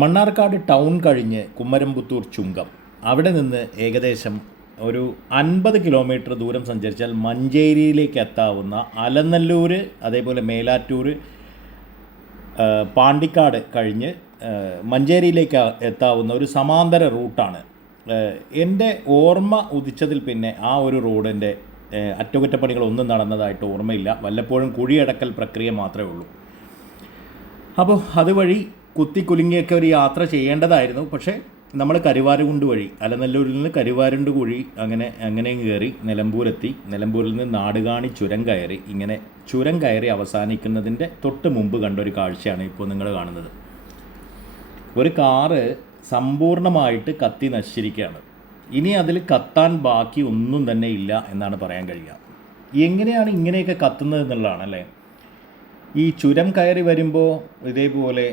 Mannarkkad town കഴിഞ്ഞ് കുമ്മരംപുത്തൂർ ചുങ്കം അവിടെ നിന്ന് ഏകദേശം ഒരു 50 കിലോമീറ്റർ ദൂരം സഞ്ചരിച്ചാൽ മഞ്ചേരിയിലേക്ക് എത്താവുന്ന അലനല്ലൂർ, അതേപോലെ മേലാറ്റൂർ, പാണ്ടിക്കാട് കഴിഞ്ഞ് മഞ്ചേരിയിലേക്ക് എത്താവുന്ന ഒരു സമാന്തര റൂട്ടാണ്. എൻ്റെ ഓർമ്മ ഉദിച്ചതിൽ പിന്നെ ആ ഒരു റോഡിൻ്റെ അറ്റകുറ്റപ്പണികളൊന്നും നടന്നതായിട്ട് ഓർമ്മയില്ല. വല്ലപ്പോഴും കുഴിയടക്കൽ പ്രക്രിയ മാത്രമേ ഉള്ളൂ. അപ്പോൾ അതുവഴി കുത്തിക്കുലുങ്ങിയൊക്കെ ഒരു യാത്ര ചെയ്യേണ്ടതായിരുന്നു. പക്ഷേ നമ്മൾ കരുവാരുകുണ്ട് വഴി, അലനല്ലൂരിൽ നിന്ന് കരുവാരുണ്ട് കുഴി അങ്ങനെ കയറി നിലമ്പൂരെത്തി. നിലമ്പൂരിൽ നിന്ന് നാടുകാണി ചുരം കയറി, ഇങ്ങനെ ചുരം കയറി അവസാനിക്കുന്നതിൻ്റെ തൊട്ട് മുമ്പ് കണ്ടൊരു കാഴ്ചയാണ് ഇപ്പോൾ നിങ്ങൾ കാണുന്നത്. ഒരു കാറ് സമ്പൂർണ്ണമായിട്ട് കത്തി നശിച്ചിരിക്കുകയാണ്. ഇനി അതിൽ കത്താൻ ബാക്കി ഒന്നും തന്നെ ഇല്ല എന്നാണ് പറയാൻ കഴിയുക. എങ്ങനെയാണ് ഇങ്ങനെയൊക്കെ കത്തുന്നത് എന്നുള്ളതാണ് അല്ലേ. ഈ ചുരം കയറി വരുമ്പോൾ ഇതേപോലെ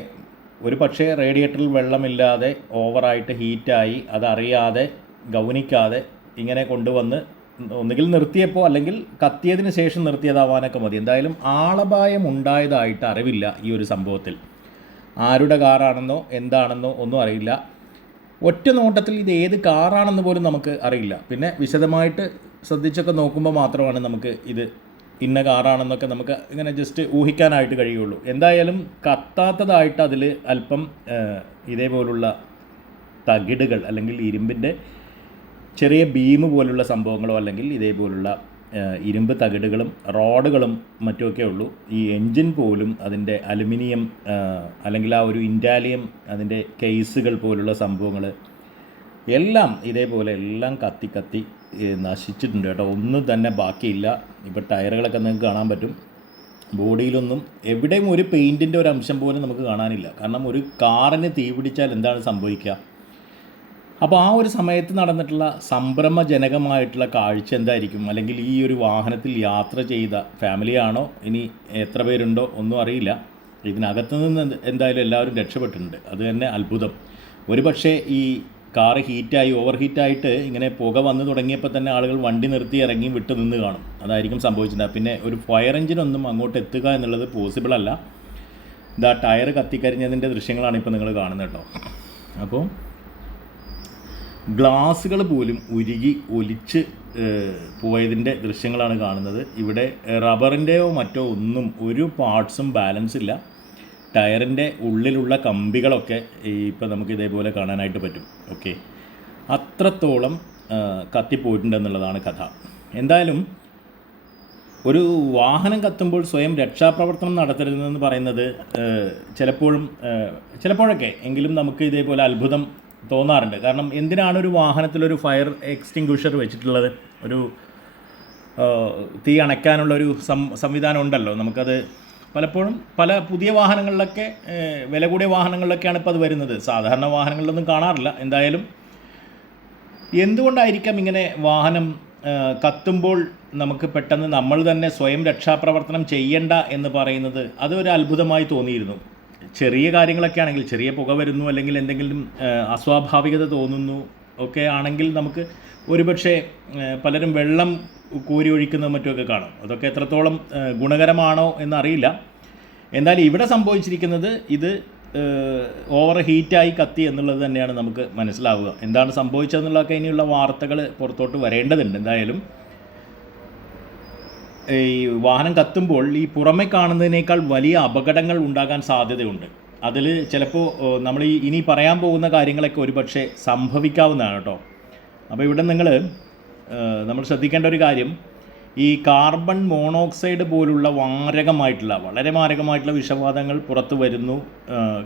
ഒരു പക്ഷേ റേഡിയേറ്ററിൽ വെള്ളമില്ലാതെ ഓവറായിട്ട് ഹീറ്റായി അതറിയാതെ ഗൗനിക്കാതെ ഇങ്ങനെ കൊണ്ടുവന്ന് ഒന്നുകിൽ നിർത്തിയപ്പോൾ അല്ലെങ്കിൽ കത്തിയതിന് ശേഷം നിർത്തിയതാവാനൊക്കെ മതി. എന്തായാലും ആളപായം ഉണ്ടായതായിട്ട് അറിവില്ല ഈ ഒരു സംഭവത്തിൽ. ആരുടെ കാറാണെന്നോ എന്താണെന്നോ ഒന്നും അറിയില്ല. ഒറ്റ നോട്ടത്തിൽ ഇത് ഏത് കാറാണെന്ന് പോലും നമുക്ക് അറിയില്ല. പിന്നെ വിശദമായിട്ട് ശ്രദ്ധിച്ചൊക്കെ നോക്കുമ്പോൾ മാത്രമാണ് നമുക്ക് ഇത് ഇന്ന കാറാണെന്നൊക്കെ നമുക്ക് ഇങ്ങനെ ജസ്റ്റ് ഊഹിക്കാനായിട്ട് കഴിയുള്ളൂ. എന്തായാലും കത്താത്തതായിട്ട് അതിൽ അല്പം ഇതേപോലുള്ള തകിടുകൾ അല്ലെങ്കിൽ ഇരുമ്പിൻ്റെ ചെറിയ ബീം പോലുള്ള സംഭവങ്ങളോ അല്ലെങ്കിൽ ഇതേപോലുള്ള ഇരുമ്പ് തകിടുകളും റോഡുകളും മറ്റുമൊക്കെ ഉള്ളൂ. ഈ എൻജിൻ പോലും അതിൻ്റെ അലുമിനിയം അല്ലെങ്കിൽ ആ ഒരു ഇൻറ്റാലിയം അതിൻ്റെ കേസുകൾ പോലുള്ള സംഭവങ്ങൾ എല്ലാം ഇതേപോലെ എല്ലാം കത്തി നശിച്ചിട്ടുണ്ട് കേട്ടോ. ഒന്നും തന്നെ ബാക്കിയില്ല. ഇപ്പോൾ ടയറുകളൊക്കെ നിങ്ങൾക്ക് കാണാൻ പറ്റും. ബോഡിയിലൊന്നും എവിടെയും ഒരു പെയിൻറ്റിൻ്റെ ഒരു അംശം പോലും നമുക്ക് കാണാനില്ല. കാരണം ഒരു കാറിന് തീ പിടിച്ചാൽ എന്താണ് സംഭവിക്കുക? അപ്പോൾ ആ ഒരു സമയത്ത് നടന്നിട്ടുള്ള സംഭ്രമജനകമായിട്ടുള്ള കാഴ്ച എന്തായിരിക്കും? അല്ലെങ്കിൽ ഈ ഒരു വാഹനത്തിൽ യാത്ര ചെയ്ത ഫാമിലിയാണോ, ഇനി എത്ര പേരുണ്ടോ ഒന്നും അറിയില്ല. ഇതിനകത്ത് നിന്ന് എന്തായാലും എല്ലാവരും രക്ഷപ്പെട്ടിട്ടുണ്ട്. അത് തന്നെ അത്ഭുതം. ഒരു പക്ഷേ ഈ കാറ് ഹീറ്റായി ഓവർ ഹീറ്റായിട്ട് ഇങ്ങനെ പുക വന്നു തുടങ്ങിയപ്പോൾ തന്നെ ആളുകൾ വണ്ടി നിർത്തി ഇറങ്ങി വിട്ട് നിന്ന് കാണും. അതായിരിക്കും സംഭവിച്ചിട്ടുണ്ട്. പിന്നെ ഒരു ഫയർ എഞ്ചിനൊന്നും അങ്ങോട്ട് എത്തുക എന്നുള്ളത് പോസിബിൾ അല്ല. ഇതാ ടയർ കത്തിക്കരിഞ്ഞതിൻ്റെ ദൃശ്യങ്ങളാണ് ഇപ്പോൾ നിങ്ങൾ കാണുന്നത് കേട്ടോ. അപ്പോൾ ഗ്ലാസുകൾ പോലും ഉരുകി ഒലിച്ച് പോയതിൻ്റെ ദൃശ്യങ്ങളാണ് കാണുന്നത്. ഇവിടെ റബ്ബറിൻ്റെയോ മറ്റോ ഒന്നും ഒരു പാർട്സും ബാലൻസ് ഇല്ല. ടയറിൻ്റെ ഉള്ളിലുള്ള കമ്പികളൊക്കെ ഇപ്പോൾ നമുക്ക് ഇതേപോലെ കാണാനായിട്ട് പറ്റും. ഓക്കെ, അത്രത്തോളം കത്തിപ്പോയിട്ടുണ്ടെന്നുള്ളതാണ് കഥ. എന്തായാലും ഒരു വാഹനം കത്തുമ്പോൾ സ്വയം രക്ഷാപ്രവർത്തനം നടത്തരുതെന്ന് പറയുന്നത് ചിലപ്പോഴൊക്കെ എങ്കിലും നമുക്ക് ഇതേപോലെ അത്ഭുതം തോന്നാറുണ്ട്. കാരണം എന്തിനാണ് ഒരു വാഹനത്തിലൊരു ഫയർ എക്സ്റ്റിങ്ക്വിഷർ വെച്ചിട്ടുള്ളത്? ഒരു തീ അണയ്ക്കാനുള്ളൊരു സംവിധാനം ഉണ്ടല്ലോ. നമുക്കത് പലപ്പോഴും പല പുതിയ വാഹനങ്ങളിലൊക്കെ വില കൂടിയ വാഹനങ്ങളിലൊക്കെയാണ് ഇപ്പോൾ അത് വരുന്നത്. സാധാരണ വാഹനങ്ങളിലൊന്നും കാണാറില്ല. എന്തായാലും എന്തുകൊണ്ടായിരിക്കാം ഇങ്ങനെ വാഹനം കത്തുമ്പോൾ നമുക്ക് പെട്ടെന്ന് നമ്മൾ തന്നെ സ്വയം രക്ഷാപ്രവർത്തനം ചെയ്യണ്ട എന്ന് പറയുന്നത്? അതൊരു അത്ഭുതമായി തോന്നിയിരുന്നു. ചെറിയ കാര്യങ്ങളൊക്കെ ആണെങ്കിൽ, ചെറിയ പുക വരുന്നു അല്ലെങ്കിൽ എന്തെങ്കിലും അസ്വാഭാവികത തോന്നുന്നു ഒക്കെ ആണെങ്കിൽ നമുക്ക് ഒരുപക്ഷെ പലരും വെള്ളം കോരി ഒഴിക്കുന്നതും മറ്റുമൊക്കെ കാണും. അതൊക്കെ എത്രത്തോളം ഗുണകരമാണോ എന്നറിയില്ല. എന്തായാലും ഇവിടെ സംഭവിച്ചിരിക്കുന്നത് ഇത് ഓവർ ഹീറ്റായി കത്തി എന്നുള്ളത് തന്നെയാണ് നമുക്ക് മനസ്സിലാവുക. എന്താണ് സംഭവിച്ചതെന്നുള്ളതൊക്കെ ഇനിയുള്ള വാർത്തകൾ പുറത്തോട്ട് വരേണ്ടതുണ്ട്. എന്തായാലും ഈ വാഹനം കത്തുമ്പോൾ ഈ പുറമെ കാണുന്നതിനേക്കാൾ വലിയ അപകടങ്ങൾ ഉണ്ടാകാൻ സാധ്യതയുണ്ട്. അതിൽ ചിലപ്പോൾ നമ്മൾ ഇനി പറയാൻ പോകുന്ന കാര്യങ്ങളൊക്കെ ഒരുപക്ഷെ സംഭവിക്കാവുന്നതാണ് കേട്ടോ. അപ്പോൾ ഇവിടെ നമ്മൾ ശ്രദ്ധിക്കേണ്ട ഒരു കാര്യം, ഈ കാർബൺ മോണോക്സൈഡ് പോലുള്ള വളരെ മാരകമായിട്ടുള്ള വിഷവാതകങ്ങൾ പുറത്തു വരുന്നു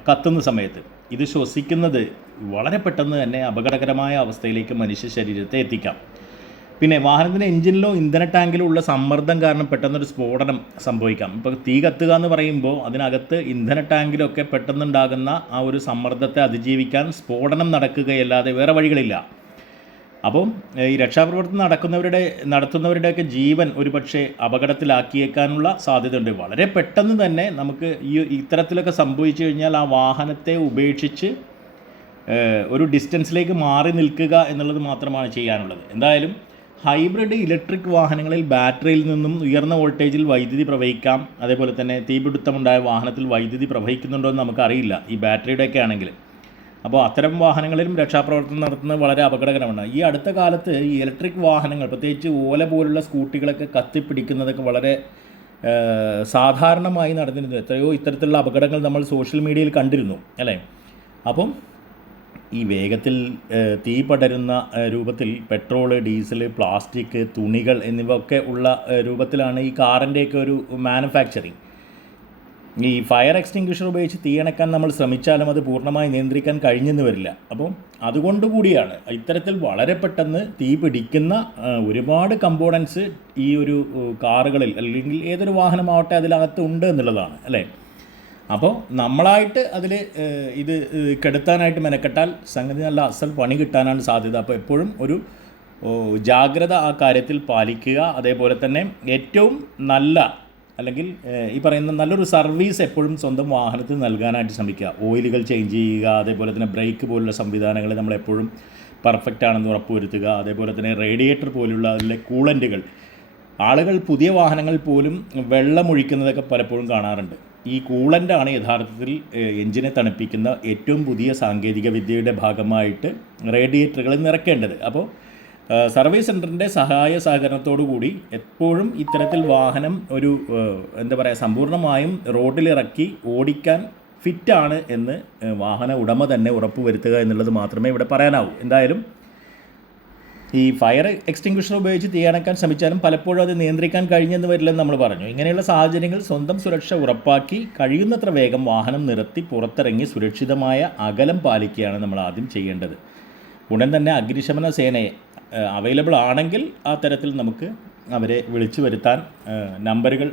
കത്തുന്ന സമയത്ത്. ഇത് ശ്വസിക്കുന്നത് വളരെ പെട്ടെന്ന് തന്നെ അപകടകരമായ അവസ്ഥയിലേക്ക് മനുഷ്യ ശരീരത്തെ എത്തിക്കാം. പിന്നെ വാഹനത്തിൻ്റെ എഞ്ചിനിലോ ഇന്ധന ടാങ്കിലോ ഉള്ള സമ്മർദ്ദം കാരണം പെട്ടെന്നൊരു സ്ഫോടനം സംഭവിക്കാം. ഇപ്പോൾ തീ കത്തുക എന്ന് പറയുമ്പോൾ അതിനകത്ത് ഇന്ധന ടാങ്കിലൊക്കെ പെട്ടെന്നുണ്ടാകുന്ന ആ ഒരു സമ്മർദ്ദത്തെ അതിജീവിക്കാൻ സ്ഫോടനം നടക്കുകയല്ലാതെ വേറെ വഴികളില്ല. അപ്പം ഈ രക്ഷാപ്രവർത്തനം നടത്തുന്നവരുടെയൊക്കെ ജീവൻ ഒരുപക്ഷെ അപകടത്തിലാക്കിയേക്കാനുള്ള സാധ്യതയുണ്ട്. വളരെ പെട്ടെന്ന് തന്നെ നമുക്ക് ഇത്തരത്തിലൊക്കെ സംഭവിച്ചു കഴിഞ്ഞാൽ ആ വാഹനത്തെ ഉപേക്ഷിച്ച് ഒരു ഡിസ്റ്റൻസിലേക്ക് മാറി നിൽക്കുക എന്നുള്ളത് മാത്രമാണ് ചെയ്യാനുള്ളത്. എന്തായാലും ഹൈബ്രിഡ് ഇലക്ട്രിക് വാഹനങ്ങളിൽ ബാറ്ററിയിൽ നിന്നും ഉയർന്ന വോൾട്ടേജിൽ വൈദ്യുതി പ്രവഹിക്കാം. അതേപോലെ തന്നെ തീപിടുത്തമുണ്ടായ വാഹനത്തിൽ വൈദ്യുതി പ്രവഹിക്കുന്നുണ്ടോ എന്ന് നമുക്കറിയില്ല ഈ ബാറ്ററിയുടെയൊക്കെ ആണെങ്കിൽ. അപ്പോൾ അത്തരം വാഹനങ്ങളിലും രക്ഷാപ്രവർത്തനം നടത്തുന്നത് വളരെ അപകടകരമാണ്. ഈ അടുത്ത കാലത്ത് ഈ ഇലക്ട്രിക് വാഹനങ്ങൾ, പ്രത്യേകിച്ച് ഓല പോലുള്ള സ്കൂട്ടികളൊക്കെ കത്തിപ്പിടിക്കുന്നതൊക്കെ വളരെ സാധാരണമായി നടന്നിരുന്നു. എത്രയോ ഇത്തരത്തിലുള്ള അപകടങ്ങൾ നമ്മൾ സോഷ്യൽ മീഡിയയിൽ കണ്ടിരുന്നു അല്ലേ. അപ്പം ഈ വേഗത്തിൽ തീ പടരുന്ന രൂപത്തിൽ പെട്രോള്, ഡീസൽ, പ്ലാസ്റ്റിക്, തുണികൾ എന്നിവ ഒക്കെ ഉള്ള രൂപത്തിലാണ് ഈ കാറിൻ്റെയൊക്കെ ഒരു മാനുഫാക്ചറിങ്. ഈ ഫയർ എക്സ്റ്റിങ്ക്വിഷർ ഉപയോഗിച്ച് തീയണക്കാൻ നമ്മൾ ശ്രമിച്ചാലും അത് പൂർണ്ണമായി നിയന്ത്രിക്കാൻ കഴിഞ്ഞെന്ന് വരില്ല. അപ്പം അതുകൊണ്ടുകൂടിയാണ് ഇത്തരത്തിൽ വളരെ പെട്ടെന്ന് തീ പിടിക്കുന്ന ഒരുപാട് കമ്പോണൻസ് ഈ ഒരു കാറുകളിൽ അല്ലെങ്കിൽ ഏതൊരു വാഹനമാവട്ടെ അതിനകത്ത് ഉണ്ട് എന്നുള്ളതാണ് അല്ലേ. അപ്പോൾ നമ്മളായിട്ട് അതിൽ ഇത് കെടുത്താനായിട്ട് മെനക്കെട്ടാൽ സംഗതി നല്ല അസൽ പണി കിട്ടാനാണ് സാധ്യത. അപ്പോൾ എപ്പോഴും ഒരു ജാഗ്രത ആ കാര്യത്തിൽ പാലിക്കുക. അതേപോലെ തന്നെ ഏറ്റവും നല്ല അല്ലെങ്കിൽ ഈ പറയുന്ന നല്ലൊരു സർവീസ് എപ്പോഴും സ്വന്തം വാഹനത്തിൽ നൽകാനായിട്ട് ശ്രമിക്കുക. ഓയിലുകൾ ചേഞ്ച് ചെയ്യുക, അതേപോലെ തന്നെ ബ്രേക്ക് പോലുള്ള സംവിധാനങ്ങൾ നമ്മളെപ്പോഴും പെർഫെക്റ്റ് ആണെന്ന് ഉറപ്പുവരുത്തുക. അതേപോലെ തന്നെ റേഡിയേറ്റർ പോലുള്ള അതിലെ കൂളൻറ്റുകൾ, ആളുകൾ പുതിയ വാഹനങ്ങൾ പോലും വെള്ളമൊഴിക്കുന്നതൊക്കെ പലപ്പോഴും കാണാറുണ്ട്. ഈ കൂളൻ്റാണ് യഥാർത്ഥത്തിൽ എഞ്ചിനെ തണുപ്പിക്കുന്ന ഏറ്റവും പുതിയ സാങ്കേതിക വിദ്യയുടെ ഭാഗമായിട്ട് റേഡിയേറ്ററുകൾ നിറയ്ക്കേണ്ടത്. അപ്പോൾ സർവീസ് സെൻറ്ററിൻ്റെ സഹായ സഹകരണത്തോടു കൂടി എപ്പോഴും ഇത്തരത്തിൽ വാഹനം ഒരു എന്താ പറയുക സമ്പൂർണ്ണമായും റോഡിലിറക്കി ഓടിക്കാൻ ഫിറ്റാണ് എന്ന് വാഹന ഉടമ തന്നെ ഉറപ്പുവരുത്തുക എന്നുള്ളത് മാത്രമേ ഇവിടെ പറയാനാവൂ. എന്തായാലും ഈ ഫയർ എക്സ്റ്റിങ്ക്വിഷർ ഉപയോഗിച്ച് തീയണക്കാൻ ശ്രമിച്ചാലും പലപ്പോഴും അത് നിയന്ത്രിക്കാൻ കഴിഞ്ഞെന്ന് വരില്ലെന്ന് നമ്മൾ പറഞ്ഞു. ഇങ്ങനെയുള്ള സാഹചര്യങ്ങൾ സ്വന്തം സുരക്ഷ ഉറപ്പാക്കി കഴിയുന്നത്ര വേഗം വാഹനം നിർത്തി പുറത്തിറങ്ങി സുരക്ഷിതമായ അകലം പാലിക്കുകയാണ് നമ്മൾ ആദ്യം ചെയ്യേണ്ടത്. ഉടൻ തന്നെ അഗ്നിശമന സേനയെ അവൈലബിൾ ആണെങ്കിൽ ആ തരത്തിൽ നമുക്ക് അവരെ വിളിച്ചു വരുത്താൻ നമ്പറുകൾ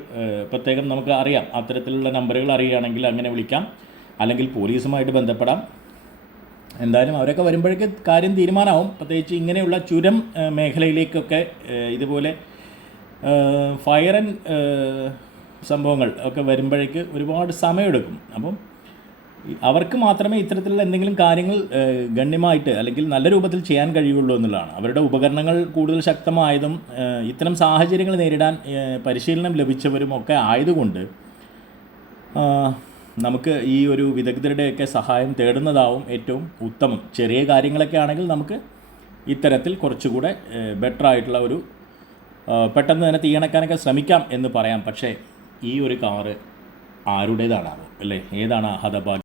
പ്രത്യേകം നമുക്ക് അറിയാം. അത്തരത്തിലുള്ള നമ്പറുകൾ അറിയുകയാണെങ്കിൽ അങ്ങനെ വിളിക്കാം, അല്ലെങ്കിൽ പോലീസുമായിട്ട് ബന്ധപ്പെടാം. എന്തായാലും അവരൊക്കെ വരുമ്പോഴേക്ക് കാര്യം തീരുമാനമാവും. പ്രത്യേകിച്ച് ഇങ്ങനെയുള്ള ചുരം മേഖലയിലേക്കൊക്കെ ഇതുപോലെ ഫയർ ആൻഡ് സംഭവങ്ങൾ ഒക്കെ വരുമ്പോഴേക്ക് ഒരുപാട് സമയമെടുക്കും. അപ്പം അവർക്ക് മാത്രമേ ഇത്തരത്തിലുള്ള എന്തെങ്കിലും കാര്യങ്ങൾ ഗണ്യമായിട്ട് അല്ലെങ്കിൽ നല്ല രൂപത്തിൽ ചെയ്യാൻ കഴിയുള്ളൂ എന്നുള്ളതാണ്. അവരുടെ ഉപകരണങ്ങൾ കൂടുതൽ ശക്തമായതും ഇത്തരം സാഹചര്യങ്ങൾ നേരിടാൻ പരിശീലനം ലഭിച്ചവരും ഒക്കെ ആയതുകൊണ്ട് നമുക്ക് ഈ ഒരു വിദഗ്ധരുടെയൊക്കെ സഹായം തേടുന്നതാവും ഏറ്റവും ഉത്തമം. ചെറിയ കാര്യങ്ങളൊക്കെ ആണെങ്കിൽ നമുക്ക് ഇത്തരത്തിൽ കുറച്ചുകൂടെ ബെറ്റർ ആയിട്ടുള്ള ഒരു പെട്ടെന്ന് തന്നെ തീയണക്കാനൊക്കെ ശ്രമിക്കാം എന്ന് പറയാം. പക്ഷേ ഈ ഒരു കാറ് ആരുടേതാണാവും അല്ലേ? ഏതാണ് ഹതഭാഗ്യം?